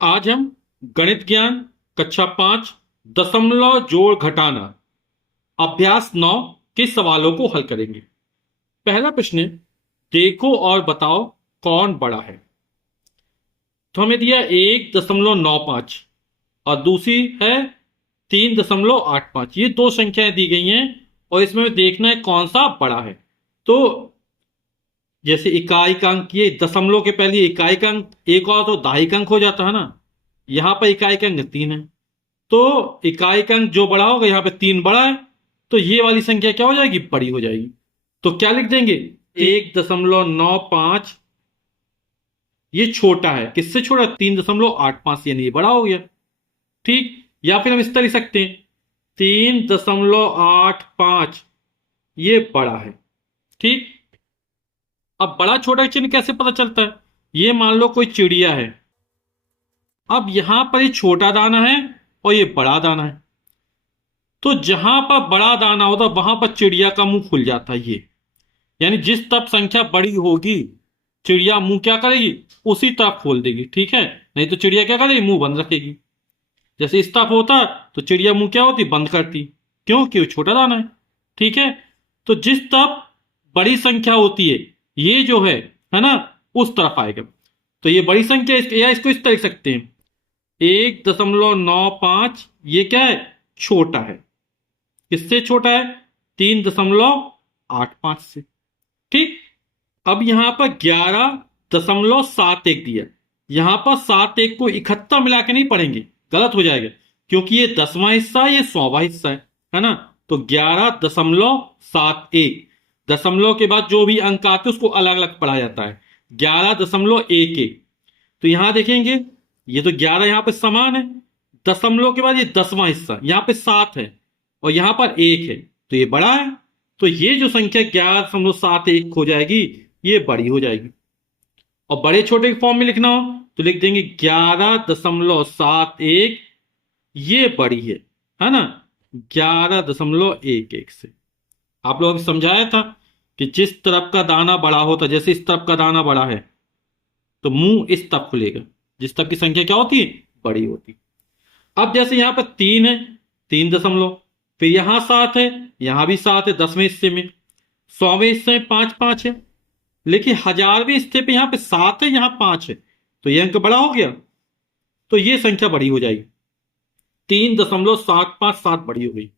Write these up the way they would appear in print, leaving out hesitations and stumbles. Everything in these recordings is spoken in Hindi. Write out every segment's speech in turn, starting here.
आज हम गणित ज्ञान कक्षा 5 दशमलव जोड़ घटाना अभ्यास 9 के सवालों को हल करेंगे। पहला प्रश्न है, देखो और बताओ कौन बड़ा है। तो हमें दिया 1.95 और दूसरी है 3.85। ये दो संख्याएं दी गई हैं और इसमें हमें देखना है कौन सा बड़ा है। तो जैसे इकाई का अंक, ये दशमलव के पहले इकाई का अंक एक और तो दहाई का अंक हो जाता है ना। यहां पर इकाई का अंक 3 है, तो इकाई का अंक जो बड़ा होगा यहां पे 3 बड़ा है, तो ये वाली संख्या क्या हो जाएगी, बड़ी हो जाएगी। तो क्या लिख देंगे, 1.95 ये छोटा है, किससे छोटा, 3.85 यानी ये बड़ा हो गया। ठीक, या फिर हम इस तरह लिख सकते हैं 3.85 ये बड़ा है। ठीक, अब बड़ा छोटा का चिन्ह कैसे पता चलता है। ये मान लो कोई चिड़िया है, अब यहां पर ये छोटा दाना है और ये बड़ा दाना है, तो जहां पर बड़ा दाना होता है वहां पर चिड़िया का मुंह खुल जाता है। ये यानी जिस तरफ संख्या बड़ी होगी चिड़िया मुंह क्या करेगी, उसी तरफ खोल देगी। ठीक है, नहीं तो चिड़िया क्या करेगी, मुंह बंद रखेगी। जैसे इस तरफ होता तो चिड़िया मुंह क्या होती, बंद करती, क्योंकि वो छोटा दाना है। ठीक है, तो जिस तरफ बड़ी संख्या होती है ये जो है ना, उस तरफ आएगा। तो ये बड़ी संख्या या इसको इस तरह लिख सकते हैं, 1.95 ये क्या है, छोटा है। किससे छोटा है, 3.85 से। ठीक, अब यहां पर 11.71 दिया, यहां पर 7 1 को इकट्ठा मिला के नहीं पढ़ेंगे, गलत हो जाएगा, क्योंकि ये 10वां हिस्सा है, ये 100वां हिस्सा है ना। तो 11.71, दशमलव के बाद जो भी अंक आते हैं उसको अलग अलग पढ़ा जाता है। 11.11, तो यहां देखेंगे ये तो 11 यहां पे समान है, दशमलव के बाद ये 10वां हिस्सा, यहां पे 7 है और यहां पर 1 है, तो ये बड़ा है। तो ये जो संख्या 11.71 हो जाएगी, ये बड़ी हो जाएगी। और बड़े छोटे के फॉर्म में लिखना हो तो लिख देंगे 11.71 ये बड़ी है ना, 11.11 से। आप लोगों ने समझाया था कि जिस तरफ का दाना बड़ा होता, जैसे इस तरफ का दाना बड़ा है तो मुंह इस तरफ खुलेगा, जिस तरफ की संख्या क्या होती है, बड़ी होती। अब जैसे यहां पर 3 है, 3 दशमलव, फिर यहां 7 है, यहां भी 7 है 10वें हिस्से में, 100वें हिस्से में 5 5 है, लेकिन 1000वें हिस्से पे यहां पे 7 है, यहां 5 है, तो यह अंक बड़ा हो गया, तो ये संख्या बड़ी हो जाएगी। 3.757 बड़ी हो गई,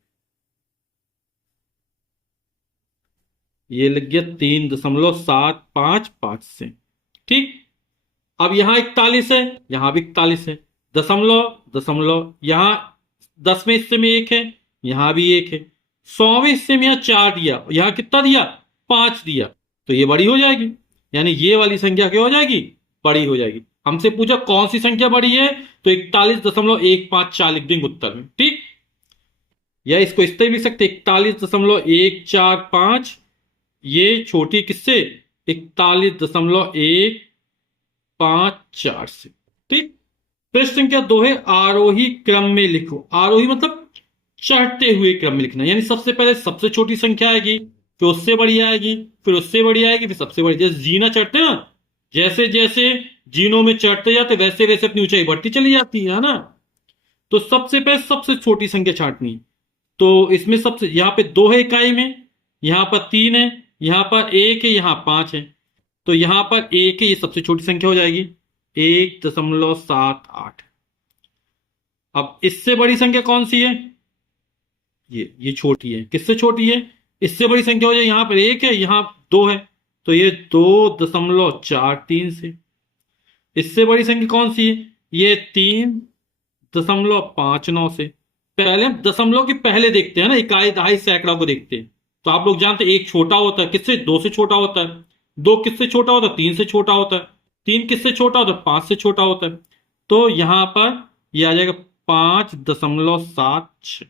ये लग गया 3.755 से। ठीक, अब यहां 41 है, यहां भी 41 है, दशमलव दशमलव, यहां 10वें हिस्से में 1 है, यहां भी 1 है, 100वें हिस्से में यहां 4 दिया, यहां कितना दिया, 5 दिया, तो ये बड़ी हो जाएगी। यानी ये वाली संख्या क्या हो जाएगी, बड़ी हो जाएगी। हमसे पूछा कौन सी संख्या बड़ी है, तो 41.154 लिख देंगे उत्तर में। ठीक, या इसको इस तरह भी सकते, 41.145 ये छोटी किससे, 41.154 से। ठीक, प्रश्न संख्या 2 है, आरोही क्रम में लिखो। आरोही मतलब चढ़ते हुए क्रम में लिखना, यानी सबसे पहले सबसे छोटी संख्या आएगी, फिर उससे बड़ी आएगी, फिर उससे बड़ी आएगी, फिर सबसे बड़ी। जैसे जीना चढ़ते हैं ना, जैसे जैसे जीनों में चढ़ते जाते वैसे वैसे अपनी ऊंचाई बढ़ती चली जाती है ना। तो सबसे पहले सबसे छोटी संख्या छांटनी है। तो इसमें सबसे, यहां पे 2 है इकाई में, यहां पर 3 है, यहां पर 1 है, यहां 5 है, तो यहां पर 1 है, ये सबसे छोटी संख्या हो जाएगी, 1.78। अब इससे बड़ी संख्या कौन सी है, ये छोटी है, किससे छोटी है, इससे बड़ी संख्या हो जाए, यहां पर 1 है, यहां 2 है, तो ये 2.43 से। इससे बड़ी संख्या कौन सी है, ये 3.59 से। पहले हम दशमलव के पहले देखते हैं ना, इकाई दहाई सैकड़ा को देखते हैं। तो आप लोग जानते हैं एक छोटा होता है, किससे, 2 से छोटा होता है, 2 किससे छोटा होता है, 3 से छोटा होता है, 3 किससे छोटा होता है, 5 से छोटा होता है। तो यहां पर यह आ जाएगा 5.76।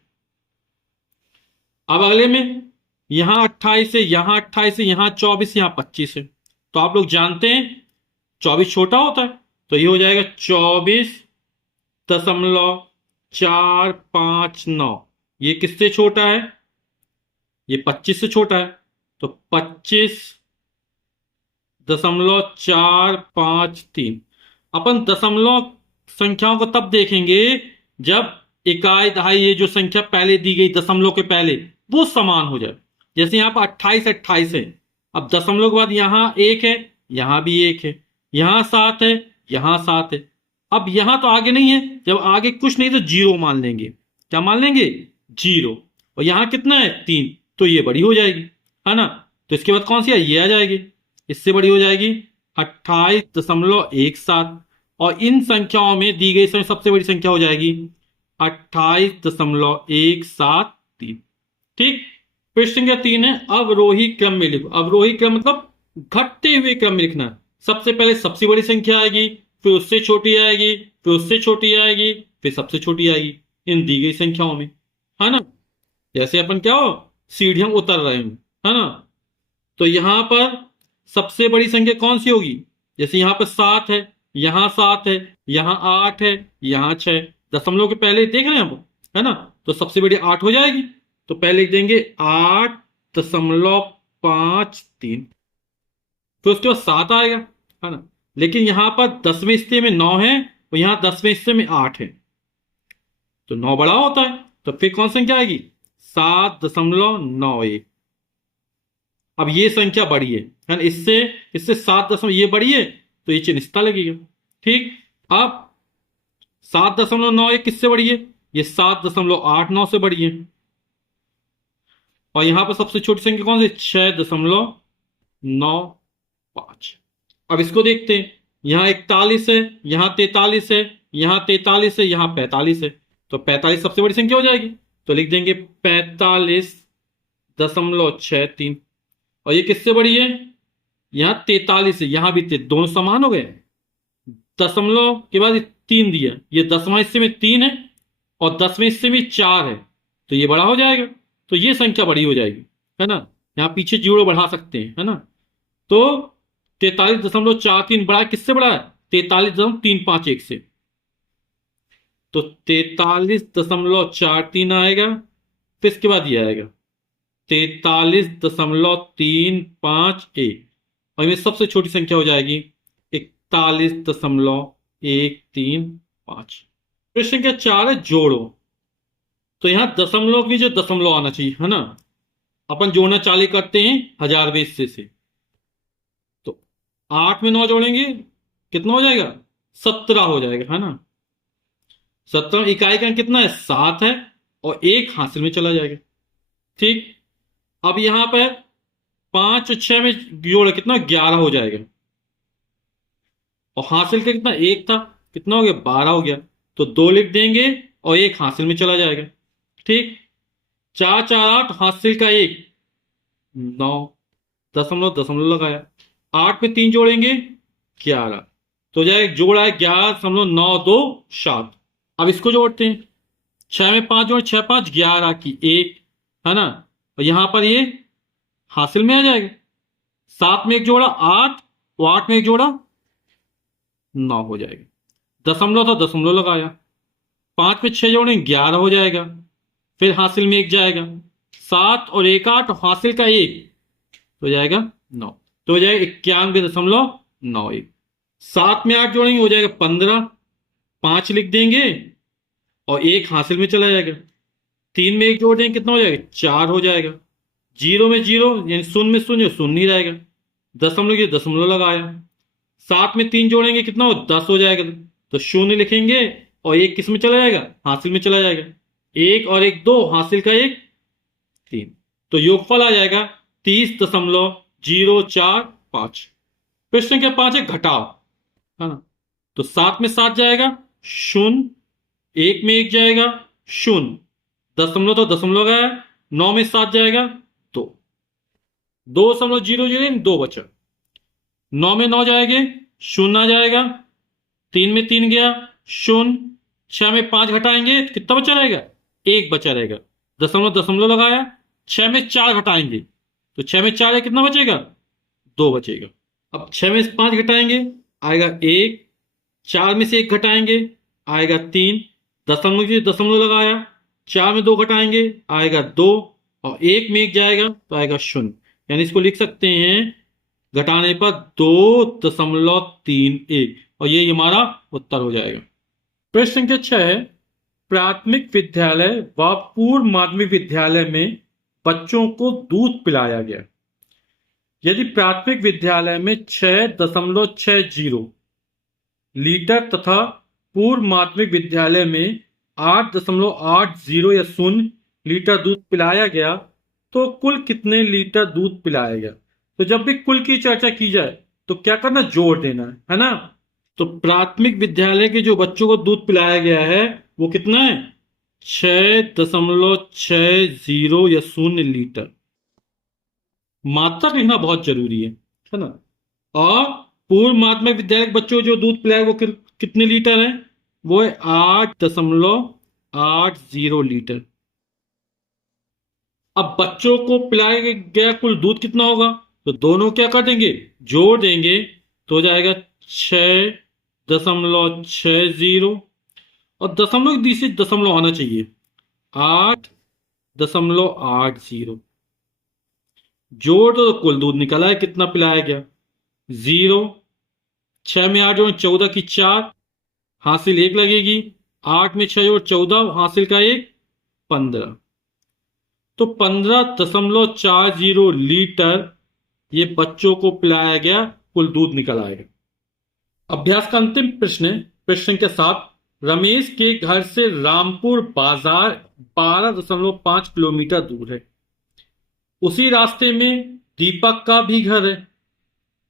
अब अगले में यहां 28 है, यहां 28 है, यहां 24, यहां 25 है, तो आप लोग जानते हैं 24 छोटा होता है, तो ये हो जाएगा 24.459। ये किससे छोटा है, ये 25 से छोटा है, तो 25.453। अपन दशमलव संख्याओं को तब देखेंगे जब इकाई दहाई ये जो संख्या पहले दी गई दशमलव के पहले वो समान हो जाए। जैसे यहाँ पर 28 28 है, अब दशमलव के बाद यहाँ 1 है, यहाँ भी 1 है, यहाँ 7 है, यहाँ 7 है। अब यहाँ तो आगे नहीं है, जब आगे कुछ नहीं तो 0 मान लेंगे। क्या मान लेंगे? 0। और यहाँ कितना है? 3। तो ये बड़ी हो जाएगी, है ना। तो इसके बाद कौन सी है? ये आ जाएगी, इससे बड़ी हो जाएगी 28.17। और इन संख्याओं में दी गई सबसे बड़ी संख्या हो जाएगी 28.173। ठीक। प्रश्न संख्या 3 है, अवरोही क्रम में लिखो। अवरोही क्रम मतलब घटते हुए क्रम में लिखना है। सबसे पहले सबसे बड़ी संख्या आएगी, फिर उससे छोटी आएगी, फिर उससे छोटी आएगी, फिर सबसे छोटी आएगी इन दी गई संख्याओं में, है ना। जैसे अपन क्या हो सीढ़ियां उतर रहे हैं, है ना। तो यहां पर सबसे बड़ी संख्या कौन सी होगी? जैसे यहां पर 7 है, यहां 7 है, यहां 8 है, यहां 6। दशमलव के पहले देख रहे हैं हम, है ना। तो सबसे बड़ी 8 हो जाएगी। तो पहले लिख देंगे 8.53। फिर उसके बाद 7 आएगा, है ना। लेकिन यहां पर 10वें हिस्से में 9 है और यहां 10वें हिस्से में 8 है, तो 9 बड़ा होता है। तो फिर कौन संख्या आएगी? 7.91। अब ये संख्या बड़ी है ना, इससे इससे 7 ये बड़ी है, तो ये चिन्हता लगेगा। ठीक। अब 7.91 किससे बड़ी है? ये 7.89 से बड़ी है। और यहां पर सबसे छोटी संख्या कौन सी? 6.95। अब इसको देखते हैं, यहां 41 है, यहां 43 है, यहां 43 है, यहां 45 है। तो 45 सबसे बड़ी संख्या हो जाएगी। तो लिख देंगे 45.63। और ये किससे बड़ी है? यहां 43 है, यहां भी दोनों समान हो गए। दशमलव के बाद 3 दिया, ये 10वां हिस्से में 3 है और 10वें हिस्से में 4 है, तो ये बड़ा हो जाएगा। तो ये संख्या बड़ी हो जाएगी, है ना। यहां पीछे जीरो बढ़ा सकते हैं, है ना। तो 43.43 बड़ा किससे बड़ा है? 43.351 से। तो 43.43 आएगा। फिर इसके बाद ये आएगा 43.351। और इनमें सबसे छोटी संख्या हो जाएगी 41.135। प्रश्न संख्या 4 है, जोड़ो। तो यहां दशमलव की जो दशमलव आना चाहिए, है ना। अपन जोड़ना चालू करते हैं 1000वें हिस्से से। तो 8 में 9 जोड़ेंगे, कितना हो जाएगा? 17 हो जाएगा, है ना। 17 इकाई का अंक कितना है? 7 है, और 1 हासिल में चला जाएगा। ठीक। अब यहां पर 5 और 6 में जोड़ कितना? 11 हो जाएगा। और हासिल का कितना? 1 था, कितना हो गया? 12 हो गया। तो 2 लिख देंगे और 1 हासिल में चला जाएगा। ठीक। 4 4 8, हासिल का 1 9, दशमलव दशमलव लगाया। 8 में 3 जोड़ेंगे 11, तो जाएगा जोड़ा है 11.927। अब इसको जोड़ते हैं, 6 में 5 जोड़े 6 5 11 की 1, है ना। और यहां पर ये हासिल में आ जाएगा। 7 में 1 जोड़ा 8, और 8 में 1 जोड़ा 9 हो जाएगा। दशमलव था, दशमलव लगाया। 5 में 6 जोड़े 11 हो जाएगा। फिर हासिल में 1 जाएगा, 7 और 1 8, हासिल का 1 तो जाएगा 9, तो हो जाएगा 91.91। 7 में 8 जोड़ेंगे हो जाएगा 15, 5 लिख देंगे और 1 हासिल में चला जाएगा। 3 में 1 जोड़ देंगे, कितना हो जाएगा? 4 हो जाएगा। 0 में 0 यानी शून्य में शून्य, शून्य ही रहेगा। दशमलव की दशमलव लगाया। 7 में 3 जोड़ेंगे, कितना हो? 10 हो जाएगा। तो शून्य लिखेंगे और 1 किस में चला जाएगा? हासिल में चला जाएगा। 1 और 1 2, हासिल का 1 3, तो योगफल आ जाएगा 30.045। प्रश्न संख्या 5 है, घटाओ, है ना। तो 7 में 7 जाएगा शून्य, 1 में 1 जाएगा शून्य, दशमलव तो दशमलव गया। 9 में 7 जाएगा 2, 2.00 2 बचा। 9 में 9 जाएंगे, शून्य आ जाएगा। 3 में 3 गया शून्य। 6 में 5 घटाएंगे, कितना बचा रहेगा? 1 बचा रहेगा। दशमलव दशमलव लगाया। 6 में 4 घटाएंगे, तो 6 में 4 है, कितना बचेगा? 2 बचेगा। अब 6 में 5 घटाएंगे आएगा 1, 4 में से 1 घटाएंगे आएगा 3, दशमलव की दशमलव लगाया। 4 में 2 घटाएंगे आएगा 2, और 1 में 1 जाएगा तो आएगा 0। यानी इसको लिख सकते हैं घटाने पर 2.31, और ये हमारा उत्तर हो जाएगा। प्रश्न संख्या 6 है, प्राथमिक विद्यालय व पूर्व माध्यमिक विद्यालय में बच्चों को दूध पिलाया गया। यदि प्राथमिक विद्यालय में 6.60 लीटर तथा पूर्व माध्यमिक विद्यालय में 8.80 या 0 लीटर दूध पिलाया गया तो कुल कितने लीटर दूध पिलाया गया। तो जब भी कुल की चर्चा की जाए तो क्या करना, जोड़ देना है ना। तो प्राथमिक विद्यालय के जो बच्चों को दूध पिलाया गया है वो कितना है, 6.60 या 0 लीटर। मात्रा लिखना बहुत जरूरी है ना। और पूर्व माध्यमिक विद्यालय के बच्चों को जो दूध पिलाया वो कितने लीटर है, वो है 8.80 लीटर। अब बच्चों को पिलाया गया कुल दूध कितना होगा, तो दोनों क्या कर देंगे, जोड़ देंगे तो हो जाएगा 6.60 और दशमलव के बीच दशमलव आना चाहिए, 8.80। जोड़ दो तो कुल दूध निकला है कितना पिलाया गया, 0। 6 में 8 जोड़ 14 की 4, हासिल 1 लगेगी। 8 में 6 जोड़ 14, हासिल का 1, 15। तो 15.40 लीटर ये बच्चों को पिलाया गया कुल दूध निकल आएगा। अभ्यास का अंतिम प्रश्न है, प्रश्न संख्या 7। रमेश के घर से रामपुर बाजार 12.5 किलोमीटर दूर है। उसी रास्ते में दीपक का भी घर है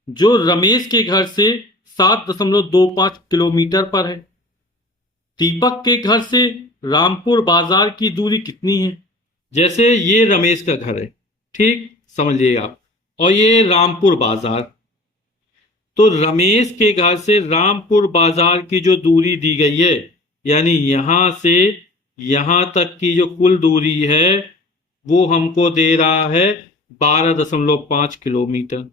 जो रमेश के घर से 7.25 किलोमीटर पर है। दीपक के घर से रामपुर बाजार की दूरी कितनी है। जैसे ये रमेश का घर है, ठीक समझिएगा आप, और ये रामपुर बाजार। तो रमेश के घर से रामपुर बाजार की जो दूरी दी गई है, यानी यहां से यहां तक की जो कुल दूरी है वो हमको दे रहा है 12.5 किलोमीटर।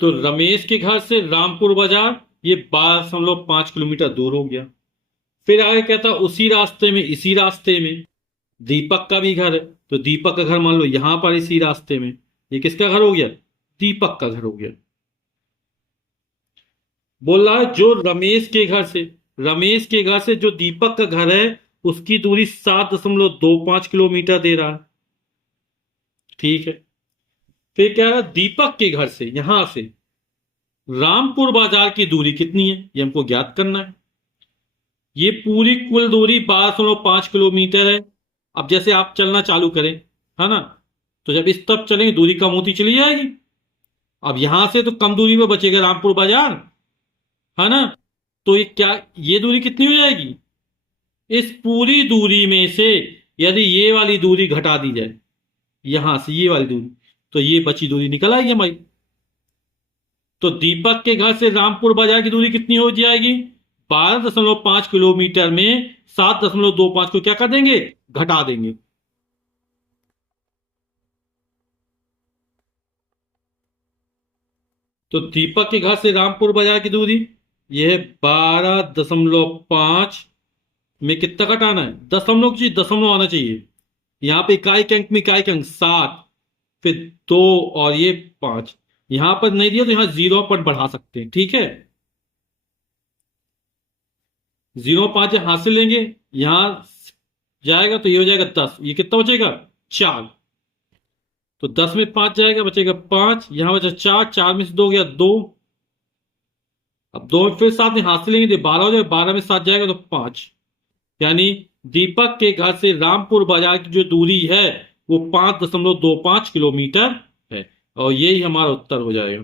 तो रमेश के घर से रामपुर बाजार ये 12.5 किलोमीटर दूर हो गया। फिर आगे कहता उसी रास्ते में, इसी रास्ते में दीपक का भी घर है। तो दीपक का घर मान लो यहां पर इसी रास्ते में, ये किसका घर हो गया, दीपक का घर हो गया। बोल रहा है जो रमेश के घर से जो दीपक का घर है उसकी दूरी 7.25 किलोमीटर दे रहा है, ठीक है। फिर कह रहा है दीपक के घर से यहां से रामपुर बाजार की दूरी कितनी है, ये हमको ज्ञात करना है। ये पूरी कुल दूरी 12.5 किलोमीटर है। अब जैसे आप चलना चालू करें, है ना, तो जब इस तरफ चलेंगे दूरी कम होती चली जाएगी। अब यहां से तो कम दूरी में बचेगा रामपुर बाजार, है ना। तो ये क्या, ये दूरी कितनी हो जाएगी, इस पूरी दूरी में से यदि ये वाली दूरी घटा दी जाए, यहां से ये वाली दूरी, तो ये बची दूरी निकल आएगी हमारी। तो दीपक के घर से रामपुर बाजार की दूरी कितनी हो जाएगी, 12.5 किलोमीटर में 7.25 को क्या कर देंगे, घटा देंगे। तो दीपक के घर से रामपुर बाजार की दूरी यह है 12.5 में कितना घटाना है, दशमलव की दशमलव आना चाहिए। यहां पे इकाई के अंक में इकाई के अंक 7, फिर 2 और ये 5। यहां पर नहीं दिया तो यहां 0 पर बढ़ा सकते हैं, ठीक है। 0.5 हासिल लेंगे, यहां जाएगा तो ये हो जाएगा 10, ये कितना बचेगा 4। तो 10 में 5 जाएगा, बचेगा 5, यहां बचा 4, 4 में से 2 गया 2। अब 2 फिर 7 में हासिल लेंगे तो 12 हो जाएगा, 12 में 7 जाएगा तो 5। यानी दीपक के घर से रामपुर बाजार की जो दूरी है वो 5.25 किलोमीटर है, और यही हमारा उत्तर हो जाएगा।